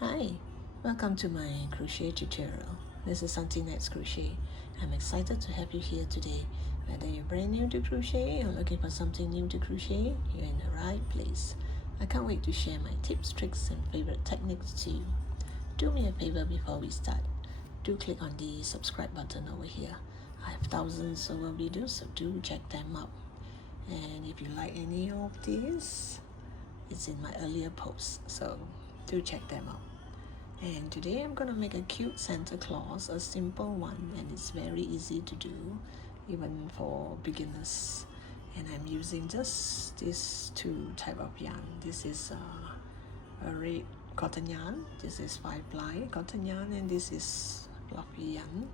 Hi, welcome to my crochet tutorial. This is Auntie Nat's Crochet. I'm excited to have you here today. Whether you're brand new to crochet or looking for something new to crochet, you're in the right place. I can't wait to share my tips, tricks, and favorite techniques to you. Do me a favor before we start. Do click on the subscribe button over here. I have thousands of videos, so do check them out. And if you like any of these, it's in my earlier posts, so do check them out. And today I'm gonna make a cute Santa Claus, a simple one, and it's very easy to do even for beginners. And I'm using just these two type of yarn. This is a red cotton yarn, this is 5-ply cotton yarn, and this is fluffy yarn.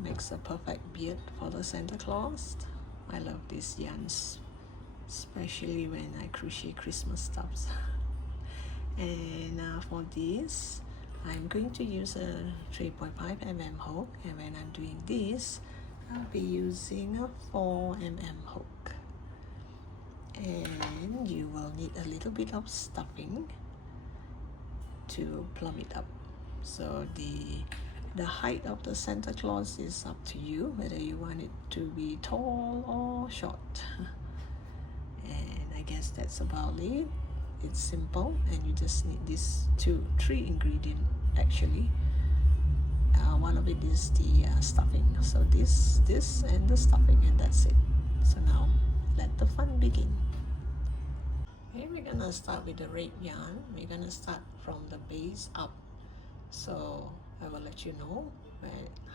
Makes a perfect beard for the Santa Claus. I love these yarns, especially when I crochet Christmas stuffs. And for this, I'm going to use a 3.5mm hook, and when I'm doing this, I'll be using a 4mm hook. And you will need a little bit of stuffing to plump it up. So the height of the Santa Claus is up to you, whether you want it to be tall or short. And I guess that's about it. It's simple, and you just need these three ingredients actually. One of it is the stuffing, so this and the stuffing, and that's it. So now let the fun begin. Okay, we're gonna start with the red yarn. We're gonna start from the base up, so I will let you know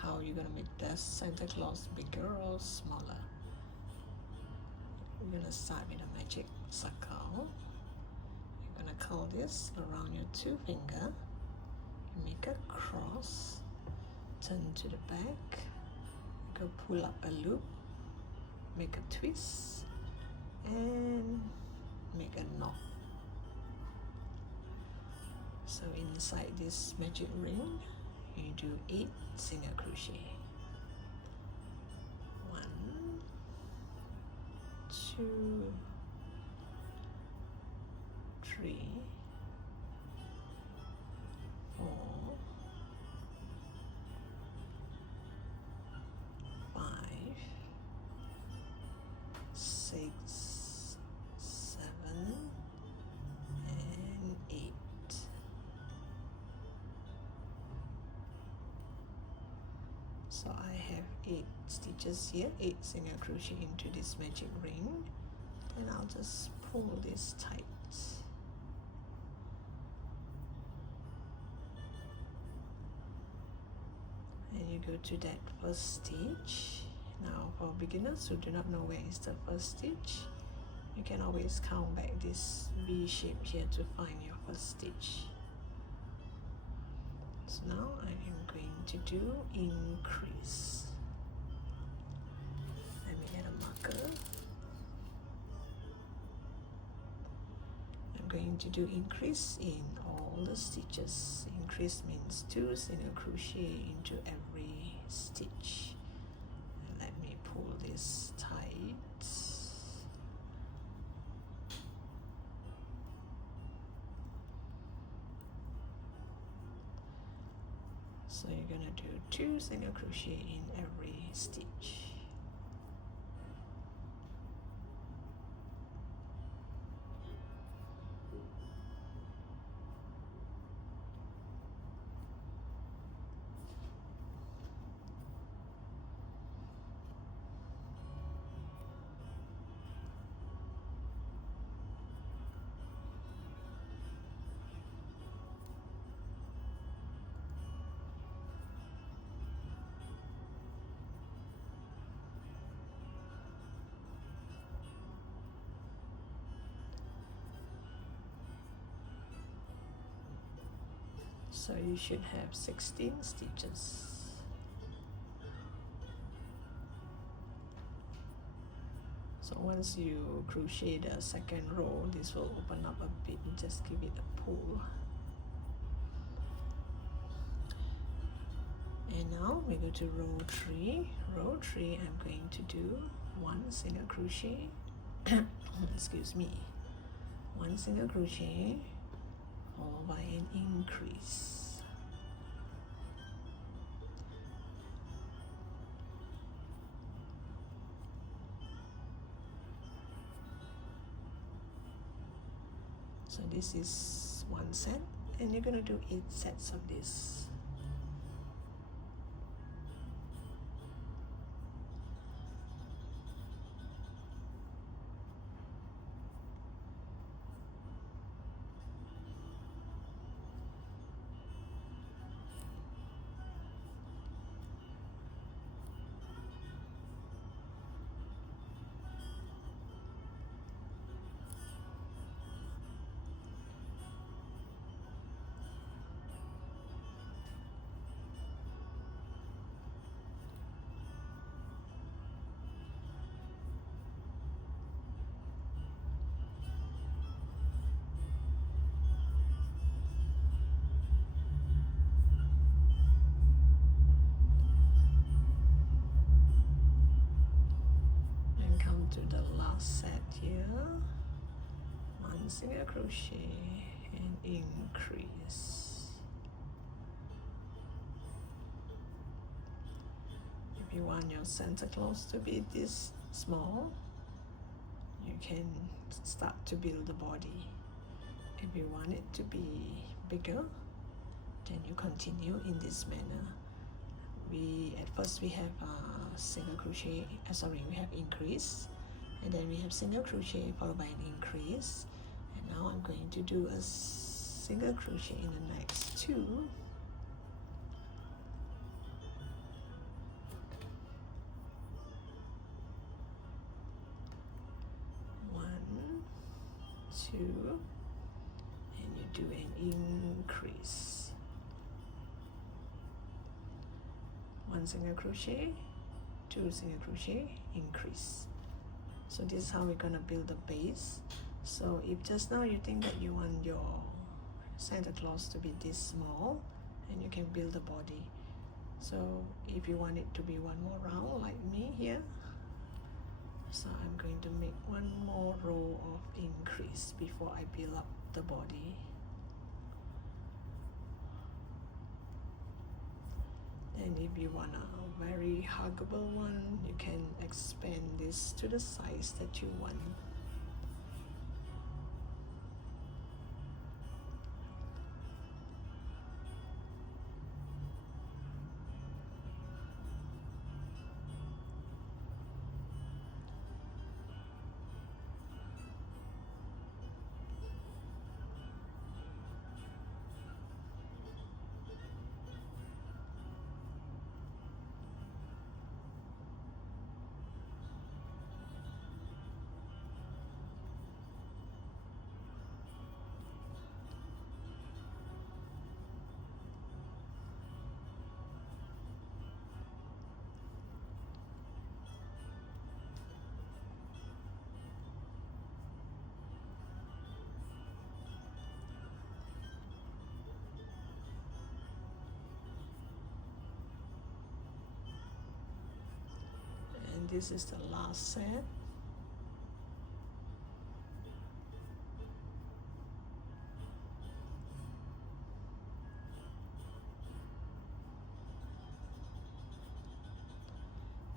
how you're gonna make the Santa Claus bigger or smaller. We're gonna start with a magic circle. You're gonna curl this around your 2 fingers, make a cross, turn to the back, go pull up a loop, make a twist, and make a knot. So inside this magic ring, you do 8 single crochet. 1, 2, 3, 4, 5, 6, 7, and 8. So I have 8 stitches here, 8 single crochet into this magic ring. Then I'll just pull this tight. And you go to that first stitch. Now for beginners who do not know where is the first stitch, you can always count back this V shape here to find your first stitch. So now I am going to do increase. Let me get a marker. I'm going to do increase in all the stitches. Increase means 2 single crochet into every stitch. And let me pull this tight. So you're gonna do 2 single crochet in every stitch. So you should have 16 stitches. So once you crochet the second row, this will open up a bit. Just give it a pull. And now we go to row 3. Row 3, I'm going to do 1 single crochet. Excuse me. 1 single crochet, followed by an increase. So this is one set, and you're going to do 8 sets of this. To the last set here, 1 single crochet and increase. If you want your Santa Claus to be this small, you can start to build the body. If you want it to be bigger, then you continue in this manner. At first we have single crochet, we have increase, and then we have single crochet followed by an increase, and now I'm going to do a single crochet in the next 2. One, 2, and you do an increase. 1 single crochet, 2 single crochet, increase. So this is how we're gonna build the base. So if just now you think that you want your Santa Claus to be this small, and you can build the body. So if you want it to be one more round like me here, so I'm going to make one more row of increase before I build up the body. And if you want a very huggable one, you can expand this to the size that you want. And this is the last set.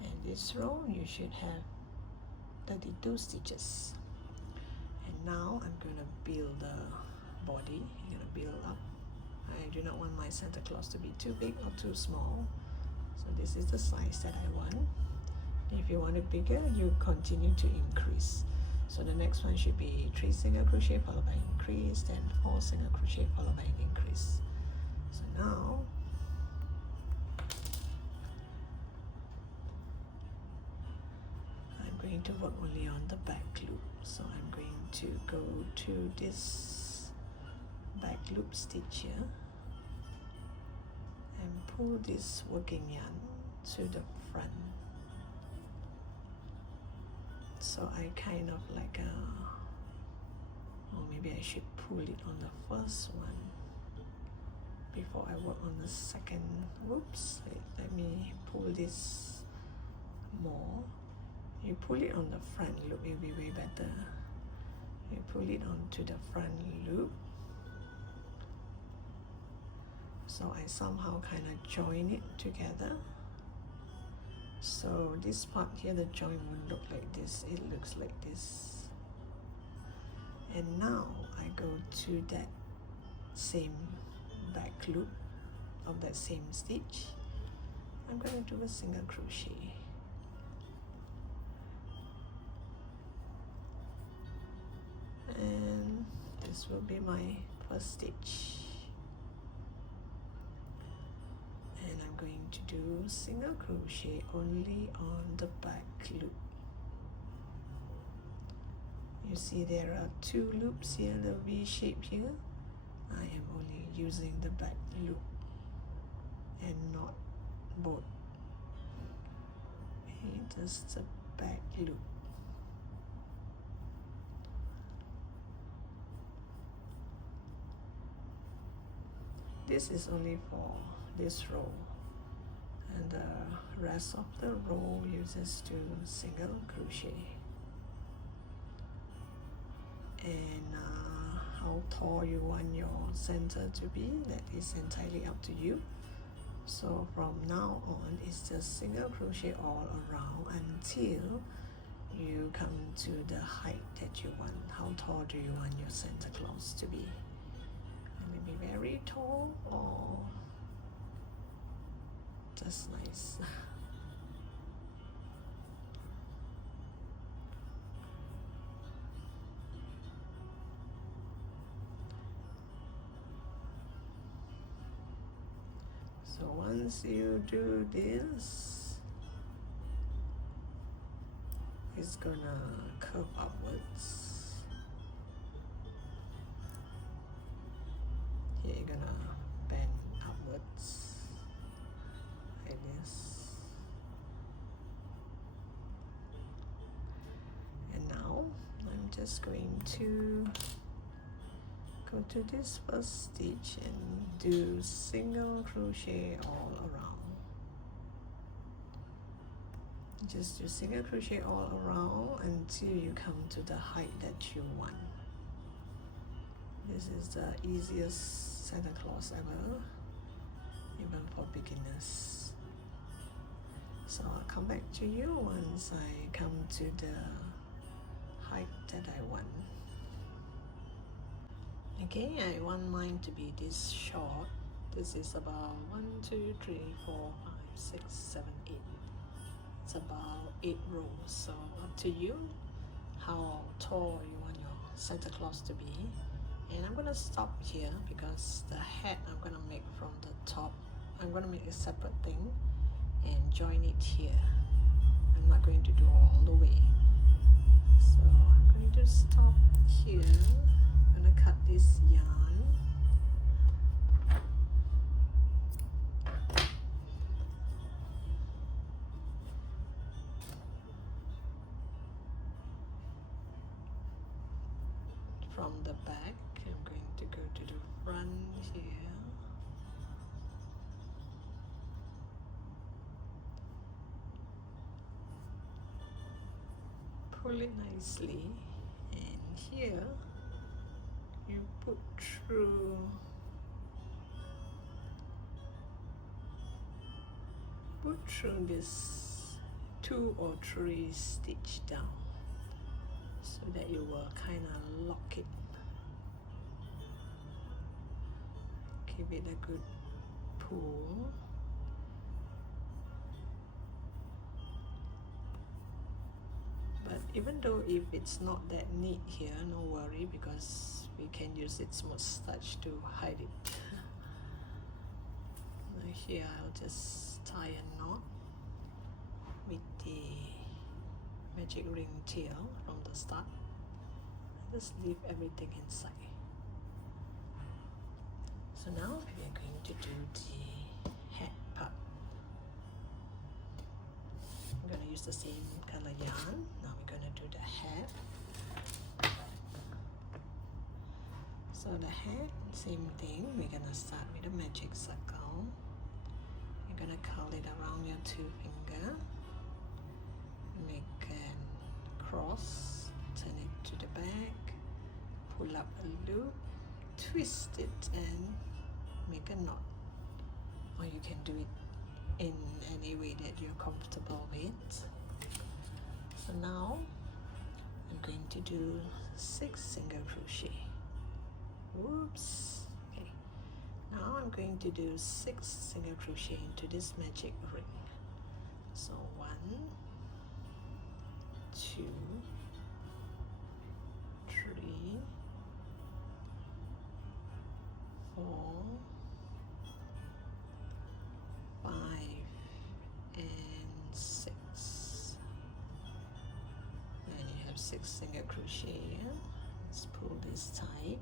And this row you should have 32 stitches. And now I'm going to build the body. I'm going to build up. I do not want my Santa Claus to be too big or too small. So this is the size that I want. If you want it bigger, you continue to increase. So the next one should be 3 single crochet followed by increase, then 4 single crochet followed by an increase. So now I'm going to work only on the back loop. So I'm going to go to this back loop stitch here and pull this working yarn to the front. So I kind of like or maybe I should pull it on the first one before I work on the second. Whoops, wait, let me pull this more. You pull it on the front loop, it will be way better. You pull it onto the front loop So I somehow kind of join it together. So this part here, the joint won't look like this, it looks like this. And now I go to that same back loop of that same stitch. I'm going to do a single crochet. And this will be my first stitch. And I'm going to do single crochet only on the back loop. You see there are two loops here, the V shape here. I am only using the back loop and not both. Okay, just the back loop. This is only for this row, and the rest of the row you just do single crochet. And how tall you want your center to be, that is entirely up to you. So from now on it's just single crochet all around until you come to the height that you want. How tall do you want your Santa Claus to be? Maybe very tall or just nice. So once you do this, it's gonna curve upwards. Here you're gonna bend upwards like this. And now I'm just going to go to this first stitch and do single crochet all around. Just do single crochet all around until you come to the height that you want. This is the easiest Santa Claus ever, even for beginners. So I'll come back to you once I come to the height that I want. Okay, I want mine to be this short. This is about 1, 2, 3, 4, 5, 6, 7, 8. It's about 8 rows, so up to you how tall you want your Santa Claus to be. And I'm gonna stop here because the hat I'm gonna make from the top, I'm gonna make a separate thing and join it here. I'm not going to do all the way. So I'm going to stop here. I'm gonna cut this yarn. From the back, I'm going to go to the front here. Pull it nicely, and here you put through this 2 or 3 stitch down, so that you will kind of lock it. Give it a good pull. But even though if it's not that neat here, no worry, because we can use its moustache to hide it. Now here I'll just tie a knot with the magic ring tail from the start. Just leave everything inside. So now we are going to do the hat part. I'm going to use the same color yarn. Now we're going to do the hat. So the hat, same thing. We're going to start with a magic circle. You're going to curl it around your 2 fingers. Make a cross, turn it to the back, pull up a loop, twist it and make a knot. or you can do it in any way that you're comfortable with. So now I'm going to do 6 single crochet. Oops. Okay, now I'm going to do 6 single crochet into this magic ring. So 1, 2, 3, 4, 5, and 6. And you have 6 single crochet here. Let's pull this tight.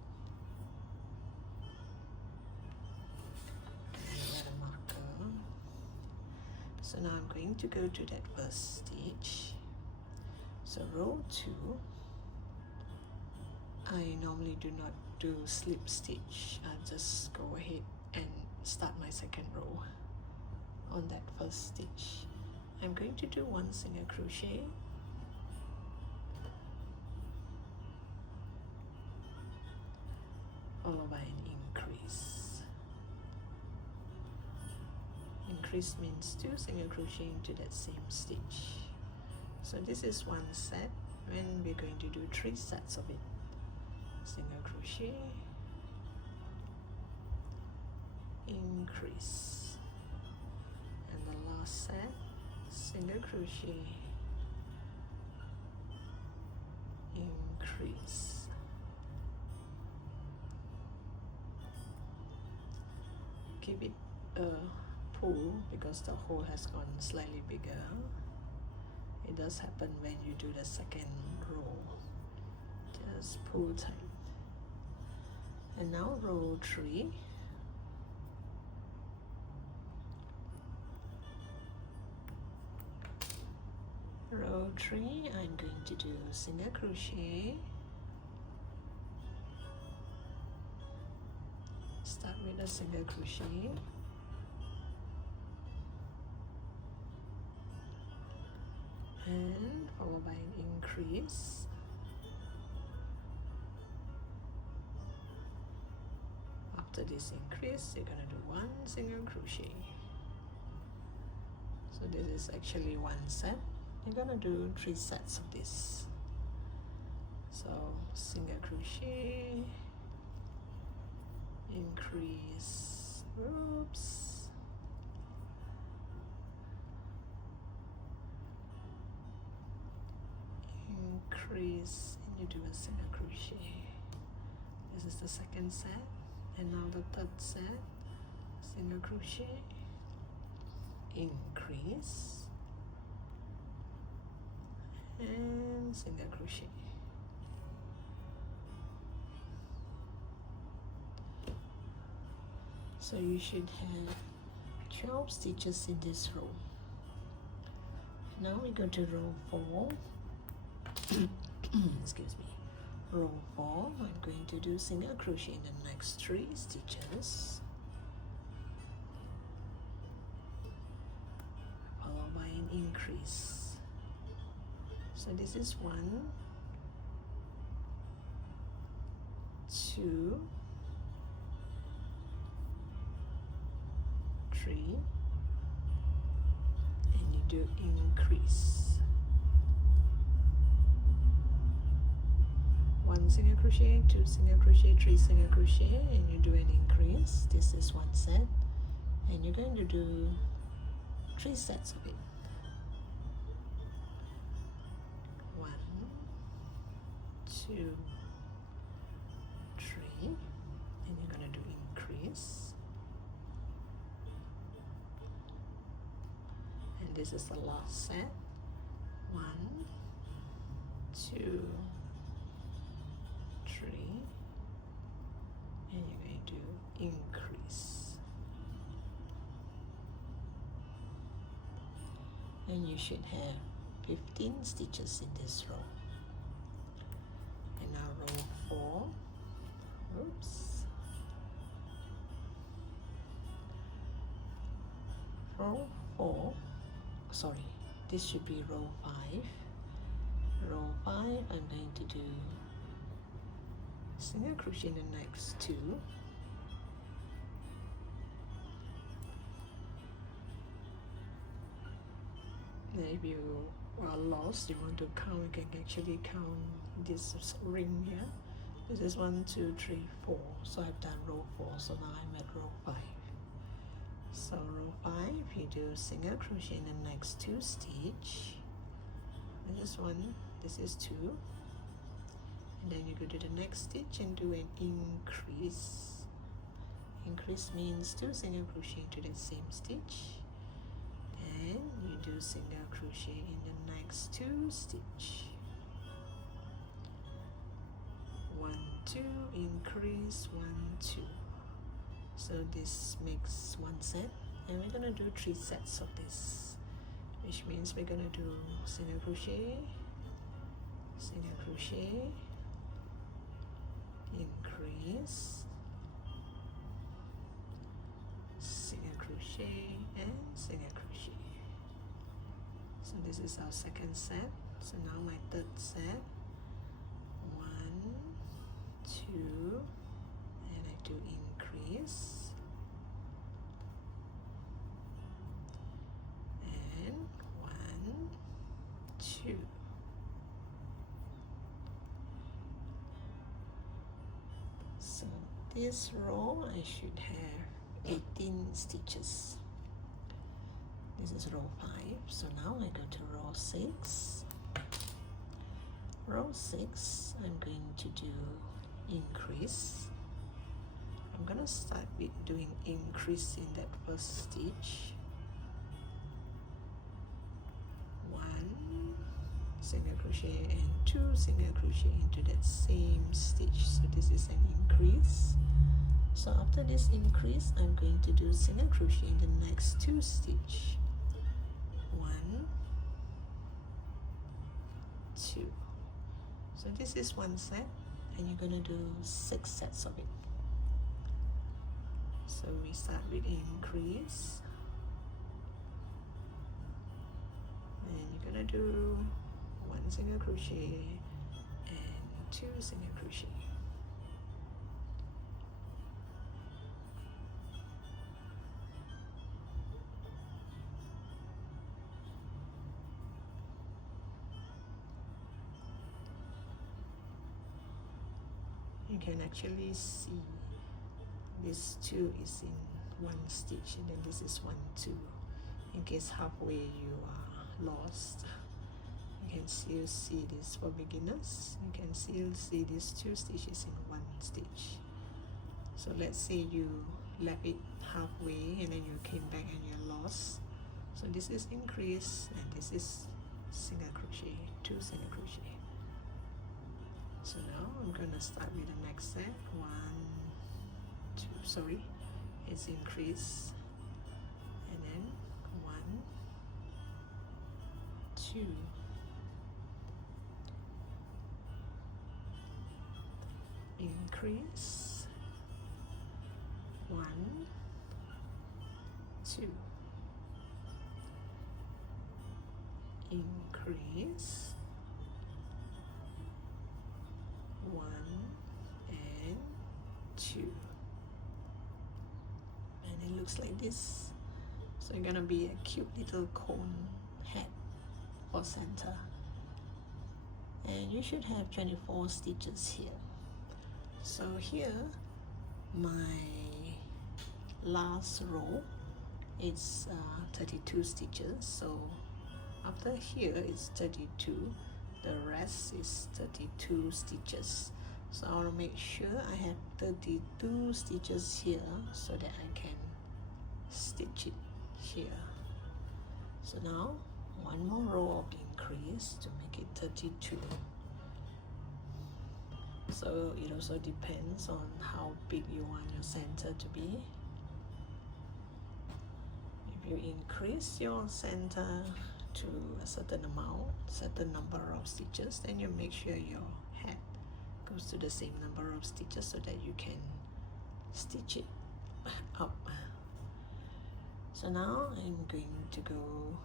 And a marker. So now I'm going to go to that first stitch. So row 2. I normally do not do slip stitch. I just go ahead and start my second row on that first stitch. I'm going to do 1 single crochet, followed by an increase. Increase means 2 single crochet into that same stitch. So this is 1 set, and we're going to do 3 sets of it. Single crochet, increase, and the last set, single crochet, increase. Keep it pull because the hole has gone slightly bigger. It does happen when you do the second row. Just pull tight. And now row 3. Row 3, I'm going to do single crochet. Start with a single crochet. And followed by an increase. After this increase, you're gonna do 1 single crochet. So this is actually 1 set. You're gonna do 3 sets of this. So single crochet, increase, oops, increase, and you do a single crochet. This is the second set. And now the third set, single crochet, increase, and single crochet. So you should have 12 stitches in this row. Now we go to row 4. Excuse me. Row 4, I'm going to do single crochet in the next 3 stitches, followed by an increase. So this is 1, 2, 3, and you do increase. 1 single crochet, 2 single crochet, 3 single crochet, and you do an increase. This is 1 set, and you're going to do 3 sets of it. 1, 2, 3, and you're going to do increase. And this is the last set. 1, 2, 3, and you're going to increase. And you should have 15 stitches in this row. And now row 4. Oops. Row 4. Sorry, this should be row 5. Row 5, I'm going to do single crochet in the next 2, Then if you are lost, you want to count, you can actually count this ring here. This is 1, 2, 3, 4. So I've done row 4, so now I'm at row 5. So row 5, you do single crochet in the next 2 stitch. This is 1, this is 2. And then you go to the next stitch and do an increase. Increase means 2 single crochet into the same stitch. And you do single crochet in the next 2 stitch. 1, 2, increase, 1, 2. So this makes 1 set, and we're gonna do 3 sets of this, which means we're gonna do single crochet, single crochet, increase, single crochet, and single crochet. So this is our second set. So now my third set, 1, 2, and I do increase, and 1, 2. So this row I should have 18 stitches. This is row 5. So now I go to row 6. Row 6, I'm going to do increase. I'm gonna start with doing increase in that first stitch. 1 single crochet and 2 single crochet into that same stitch. So this is an increase. So after this increase, I'm going to do single crochet in the next 2 stitch. 1, 2. So this is 1 set, and you're gonna do 6 sets of it. So we start with increase, and you're gonna do 1 single crochet and 2 single crochet. You can actually see this 2 is in 1 stitch, and then this is 1, 2. In case halfway you are lost, you can still see this. For beginners, you can still see these 2 stitches in 1 stitch. So let's say you left it halfway and then you came back and you're lost. So this is increase, and this is single crochet, 2 single crochet. So now I'm gonna start with the next set. 1, 2, sorry, it's increase, and then 1, 2, increase, 1, 2, increase, 1 and 2, and it looks like this. So you're gonna be a cute little cone hat for Santa, and you should have 24 stitches here. So here my last row is 32 stitches. So after here it's 32. The rest is 32 stitches. So I want to make sure I have 32 stitches here so that I can stitch it here. So now 1 more row of increase to make it 32. So it also depends on how big you want your center to be. If you increase your center to a certain amount, certain number of stitches, then you make sure your hat goes to the same number of stitches so that you can stitch it up. So now I'm going to go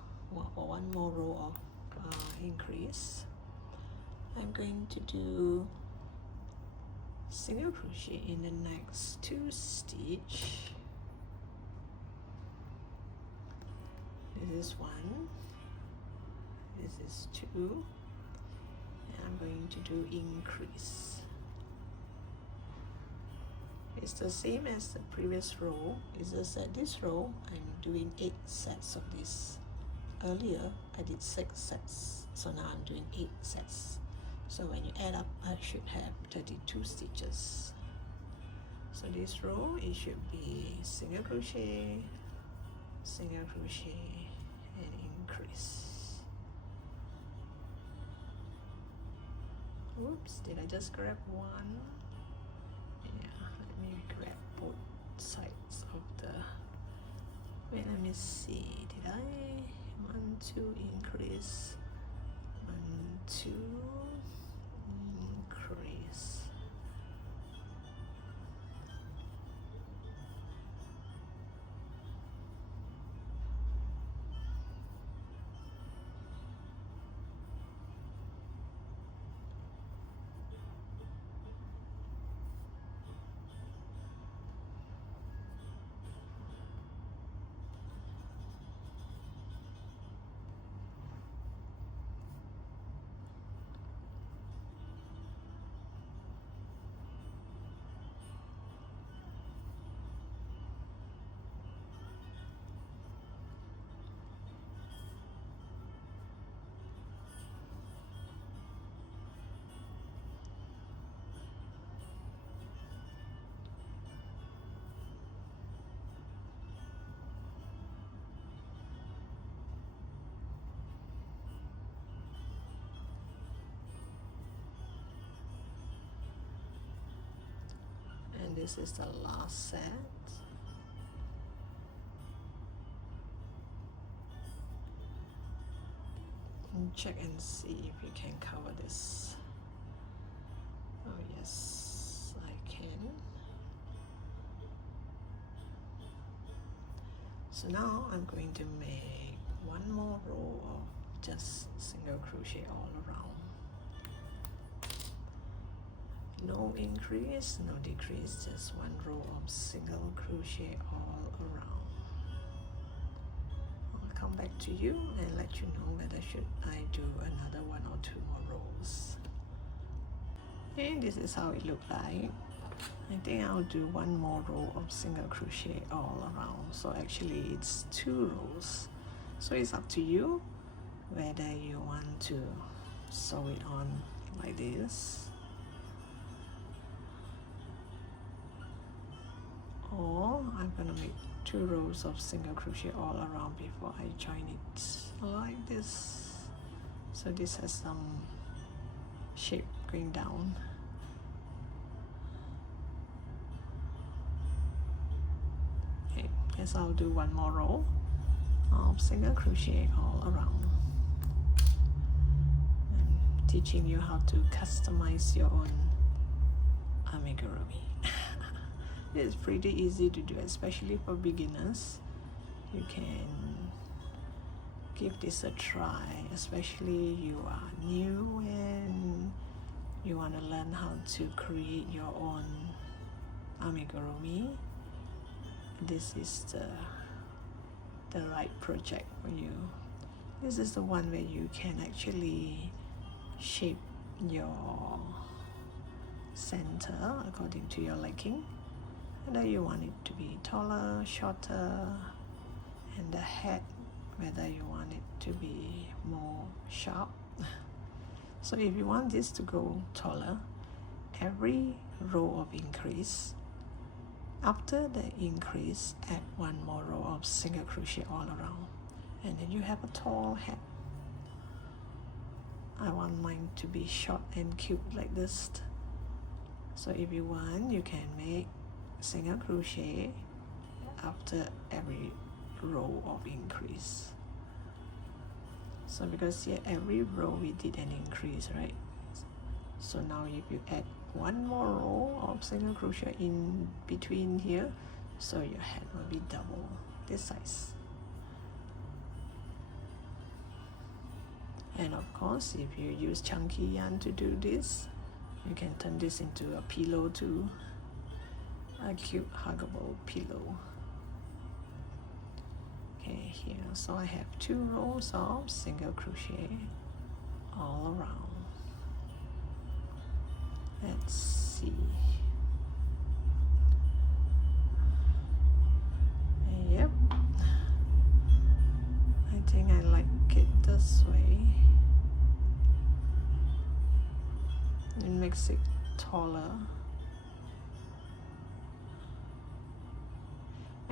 for 1 more row of increase. I'm going to do single crochet in the next 2 stitch. This is 1, This is 2, and I'm going to do increase. It's the same as the previous row. It's just that this row I'm doing 8 sets of this. Earlier I did 6 sets, so now I'm doing 8 sets. So when you add up, I should have 32 stitches. So this row, it should be single crochet, single crochet, and increase. Oops, did I just grab one? Yeah, let me grab both sides of the, wait, let me see, did I? 1, 2, increase, 1, 2, increase. And this is the last set. And check and see if you can cover this. Oh yes, I can. So now I'm going to make one more row of just single crochet all around. No increase, no decrease, just one row of single crochet all around. I'll come back to you and let you know whether should I do another 1 or 2 more rows. And this is how it looks like. I think I'll do one more row of single crochet all around. So actually it's 2 rows. So it's up to you whether you want to sew it on like this, or I'm gonna make 2 rows of single crochet all around before I join it like this. So this has some shape going down. Okay, guess I'll do one more row of single crochet all around. I'm teaching you how to customize your own amigurumi. It's pretty easy to do, especially for beginners. You can give this a try, especially you are new and you want to learn how to create your own amigurumi. This is the right project for you. This is the one where you can actually shape your center according to your liking. Whether you want it to be taller, shorter, and the head, whether you want it to be more sharp. So if you want this to go taller, every row of increase, after the increase, add one more row of single crochet all around, and then you have a tall head. I want mine to be short and cute like this. So if you want, you can make single crochet after every row of increase. So because here every row we did an increase, right? So now if you add one more row of single crochet in between here, so your head will be double this size. And of course, if you use chunky yarn to do this, you can turn this into a pillow too. A cute huggable pillow. Okay, here, so I have 2 rows of single crochet all around. Let's see. Yep, I think I like it this way. It makes it taller.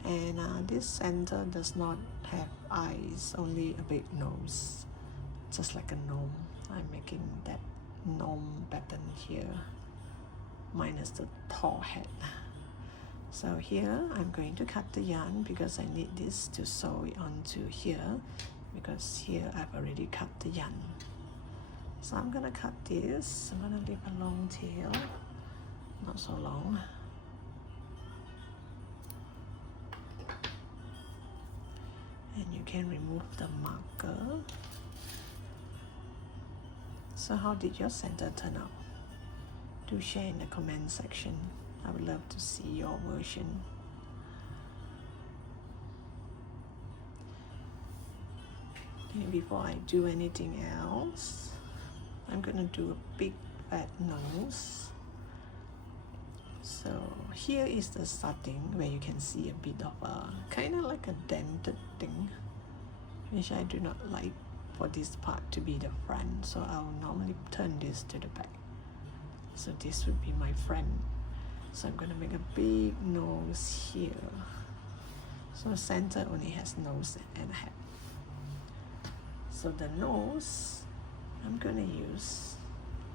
And this center does not have eyes, only a big nose, just like a gnome. I'm making that gnome pattern here, minus the tall head. So here I'm going to cut the yarn because I need this to sew it onto here, because here I've already cut the yarn. So I'm gonna cut this. I'm gonna leave a long tail, not so long. And you can remove the marker. So how did your center turn out? Do share in the comment section. I would love to see your version. And before I do anything else, I'm gonna do a big fat nose. So here is the starting, where you can see a bit of a kind of like a dented thing, which I do not like for this part to be the front, so I'll normally turn this to the back. So this would be my front. So I'm gonna make a big nose here. So center only has nose and head. So the nose, I'm gonna use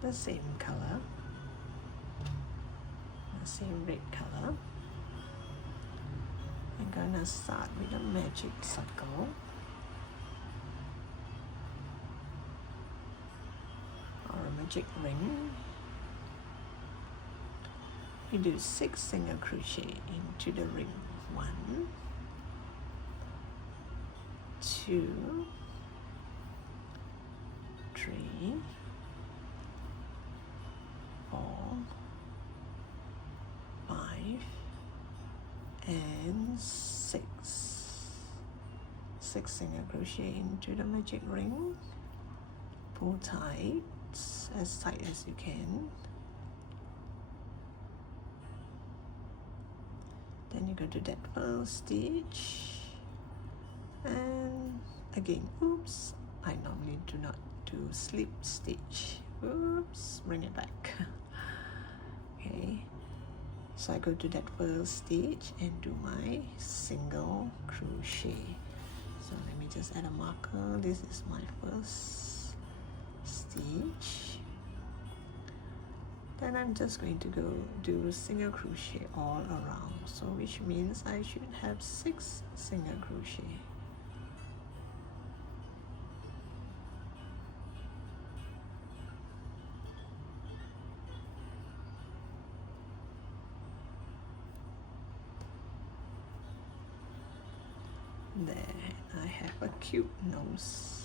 the same color, the same red color. I'm gonna start with a magic circle. Or a magic ring. You do 6 single crochet into the ring. 1, 2, 3, 4, 5, and 6. 6 single crochet into the magic ring. Pull tight as you can. Then you go to that first stitch, and again, oops, I normally do not do slip stitch. Oops, bring it back. Okay, so I go to that first stitch and do my single crochet. So let me just add a marker. This is my first stitch. Then I'm just going to go do single crochet all around, so which means I should have 6 single crochet. There, I have a cute nose.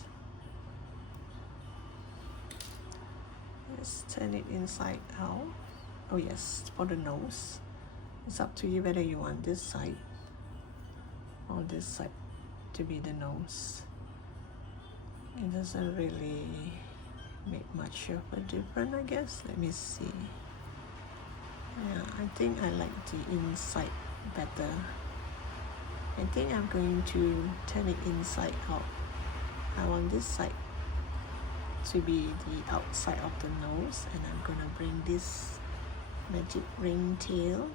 Let's turn it inside out. Oh yes, for the nose, it's up to you whether you want this side or this side to be the nose. It doesn't really make much of a difference, I guess. Let me see. Yeah, I think I like the inside better. I think I'm going to turn it inside out. I want this side to be the outside of the nose, and I'm gonna bring this magic ring tail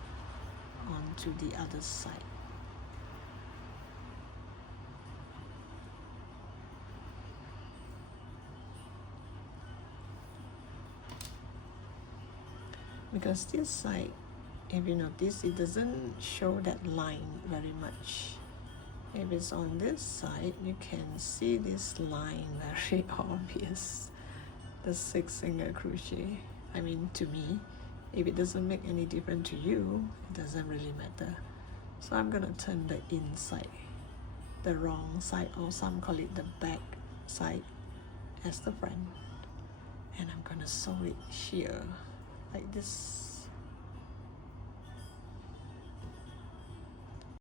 onto the other side. Because this side, if you notice, it doesn't show that line very much. If it's on this side, you can see this line very obvious. The 6 single crochet. I mean, to me, if it doesn't make any difference to you, it doesn't really matter. So I'm gonna turn the inside, the wrong side, or some call it the back side, as the front. And I'm gonna sew it here, like this.